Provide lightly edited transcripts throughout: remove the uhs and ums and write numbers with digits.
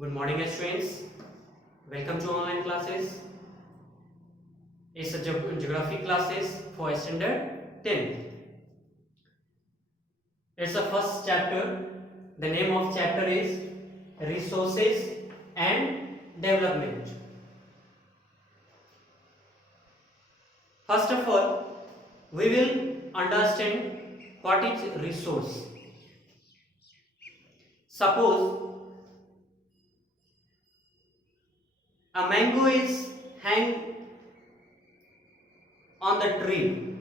Good morning, students. Welcome to online classes. It's a geography classes for standard 10. It's the first chapter. The name of chapter is Resources and Development. First of all, we will understand what is resource. Suppose a mango is hang on the tree,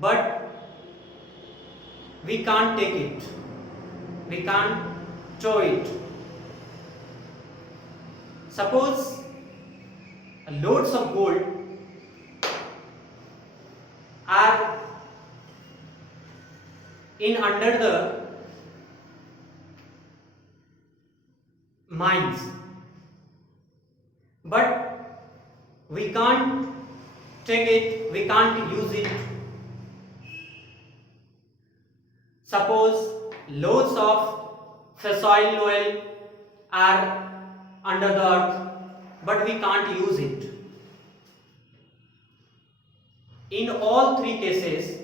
but we can't take it, we can't throw it. Suppose loads of gold are in under the mines, but we can't take it, we can't use it. Suppose loads of fossil oil are under the earth, but we can't use it. In all three cases,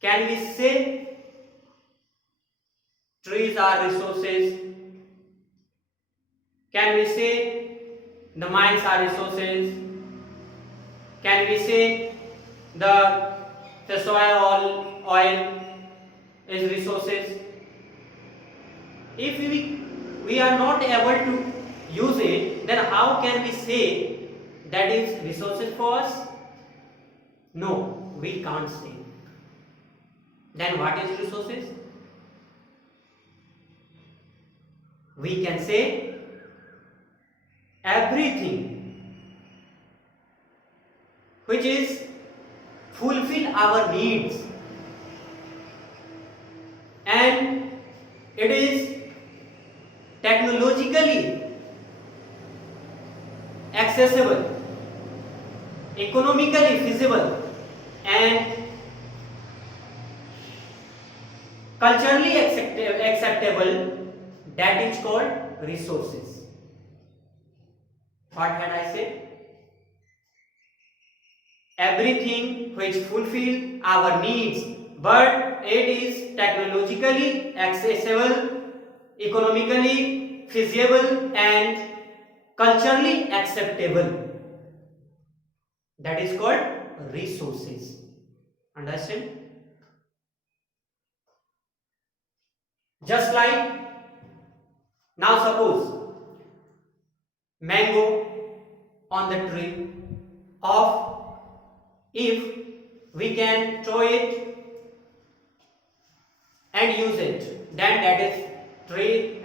can we say trees are resources? Can we say the mines are resources? Can we say the fossil oil is resources? If we are not able to use it, then how can we say that is resources for us? No, we can't say. Then what is resources? We can say everything which is fulfill our needs and it is technologically accessible, economically feasible and culturally acceptable, that is called resources. What had I said? Everything which fulfill our needs, but it is technologically accessible, economically feasible and culturally acceptable, that is called resources. Understand? Just like now, suppose mango on the tree of, if we can throw it and use it, then that is tree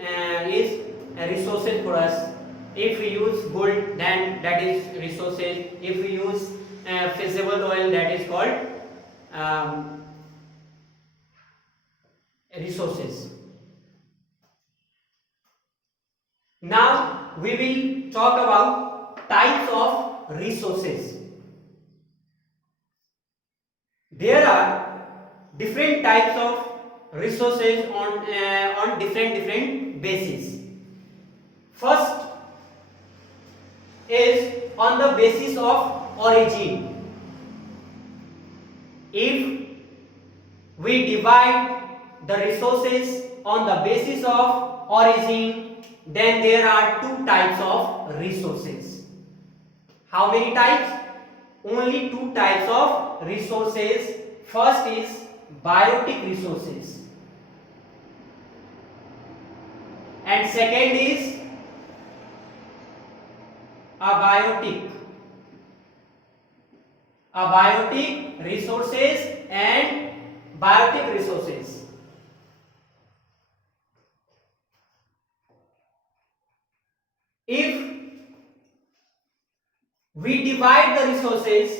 is a resources for us. If we use gold, then that is resources. If we use feasible oil, that is called resources. Now we will talk about types of resources. There are different types of resources on different bases. First is on the basis of origin. If we divide the resources on the basis of origin, then there are two types of resources. How many types? Only two types of resources. First is biotic resources and second is abiotic resources and biotic resources. If we divide the resources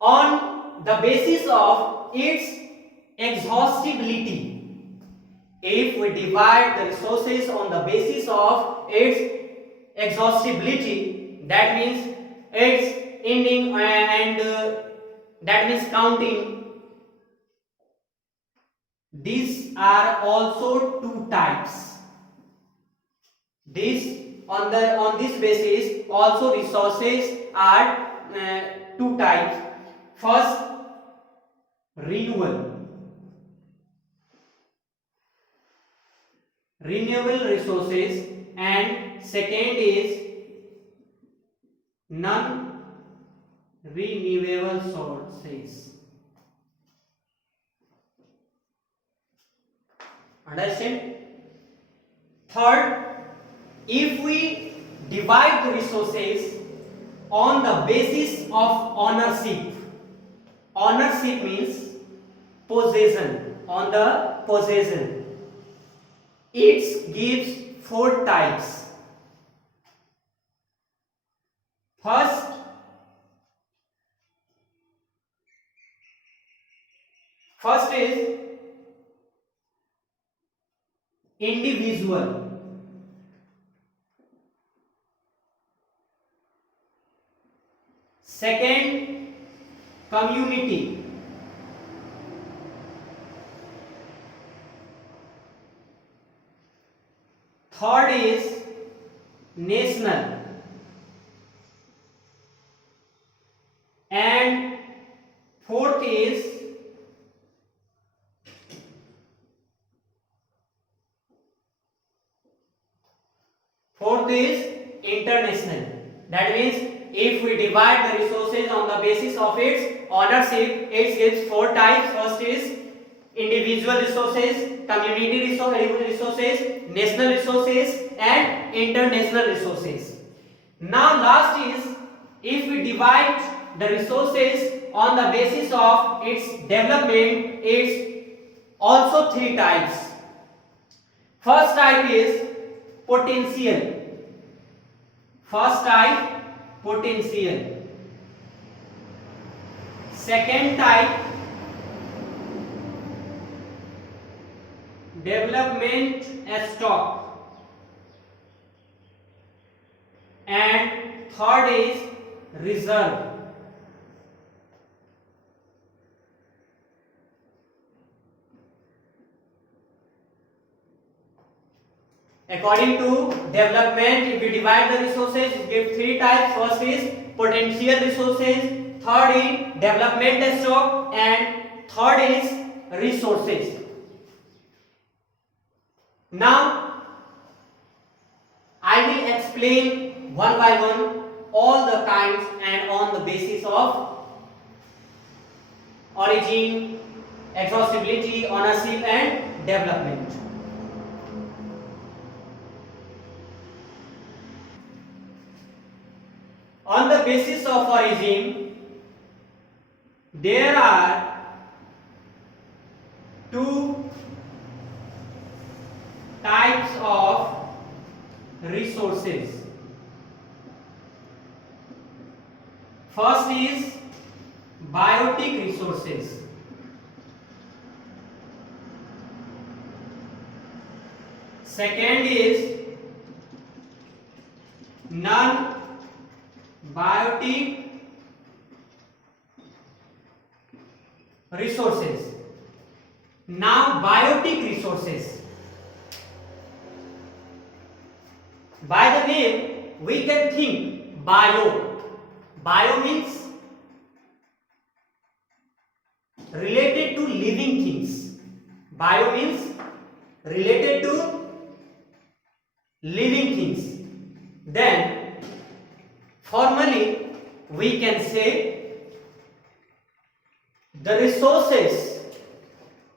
on the basis of its exhaustibility, if we divide the resources on the basis of its exhaustibility, that means its ending and that means counting, these are also two types. This on this basis also resources are two types. First, renewable resources, and second is non renewable sources. Understand? Third, if we divide the resources on the basis of ownership means possession, on the possession, it gives four types. First, is individual. Second, community. Third is national. And fourth is international. That means if we divide the resources on the basis of its ownership, it gives four types. First is individual resources, community resources, national resources, and international resources. Now last is, if we divide the resources on the basis of its development, it's also three types. First type is potential. First type, potential. Second type, development stock. And third is reserve. According to development, if we divide the resources, it gives three types. First is potential resources, third is development stock, and third is resources. Now, I will explain one by one all the kinds and on the basis of origin, exhaustibility, ownership, and development. On the basis of origin, there are two types of resources. First is biotic resources. Second is non-biotic resources. Now, biotic resources. By the name, we can think bio. Bio means related to living things. Bio means related to living things. Then, formally, we can say the resources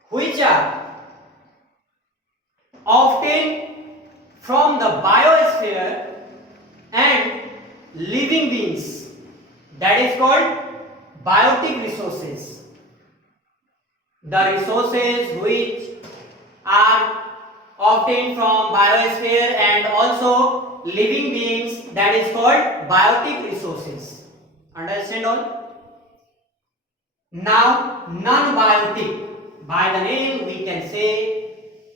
which are obtained from the biosphere and living beings, that is called biotic resources. The resources which are obtained from biosphere and also living beings, that is called biotic resources. Understand all? Now, non-biotic, by the name we can say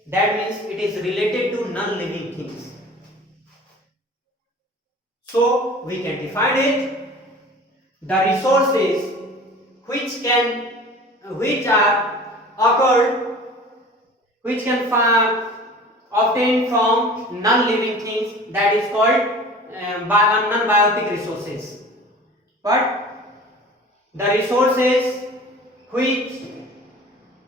that means it is related to non-living things. So we can define it. The resources which can obtained from non-living things, that is called non-biotic resources. But the resources which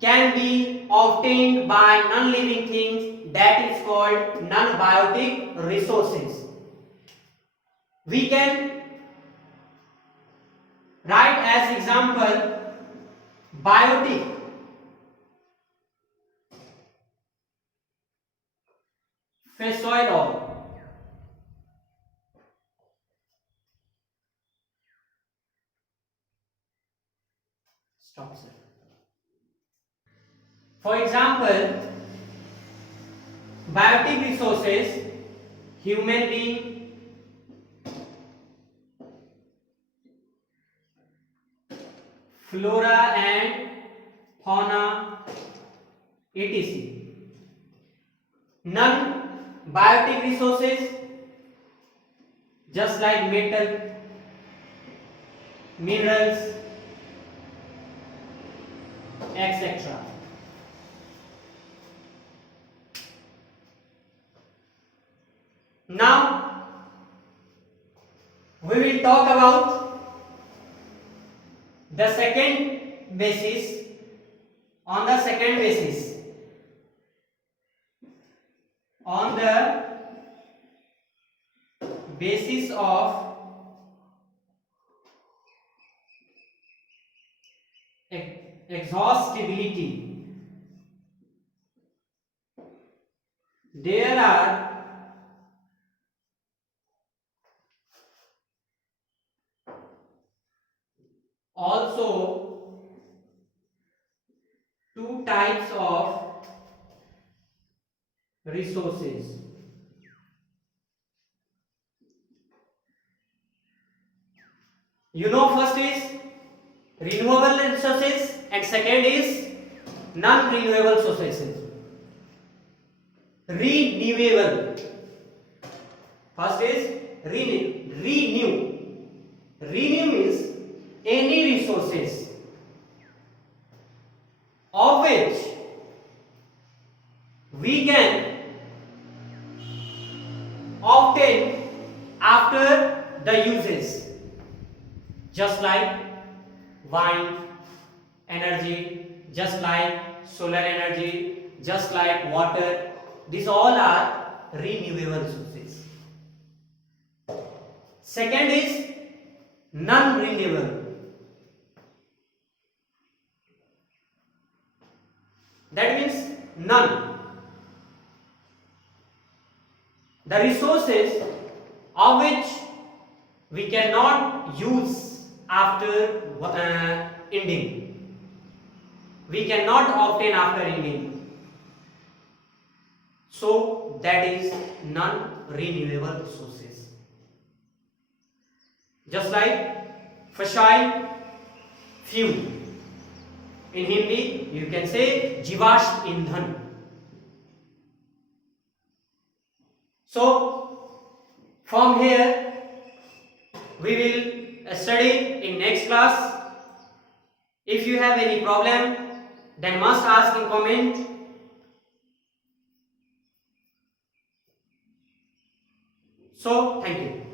can be obtained by non-living things, that is called non-biotic resources. We can write as example biotic. Fish oil oil. Stop, sir. For example, biotic resources, human being, flora and fauna, etc. Non-biotic resources, just like metal, minerals, etc. Now we will talk about the second basis. On the second basis, on the basis of exhaustibility, there are also two types of resources. You know, first is renewable resources and second is non-renewable resources. Renewable. First is renew. Renew means any resources of which we can obtain after the uses, just like wind energy, just like solar energy, just like water. These all are renewable resources. Second is non-renewable. That means none. The resources of which we cannot use after ending. We cannot obtain after ending. So that is non-renewable resources. Just like fissile fuel. In Hindi, you can say जीवाश्म ईंधन. So from here we will study in next class. If you have any problem, then must ask in comment. So thank you.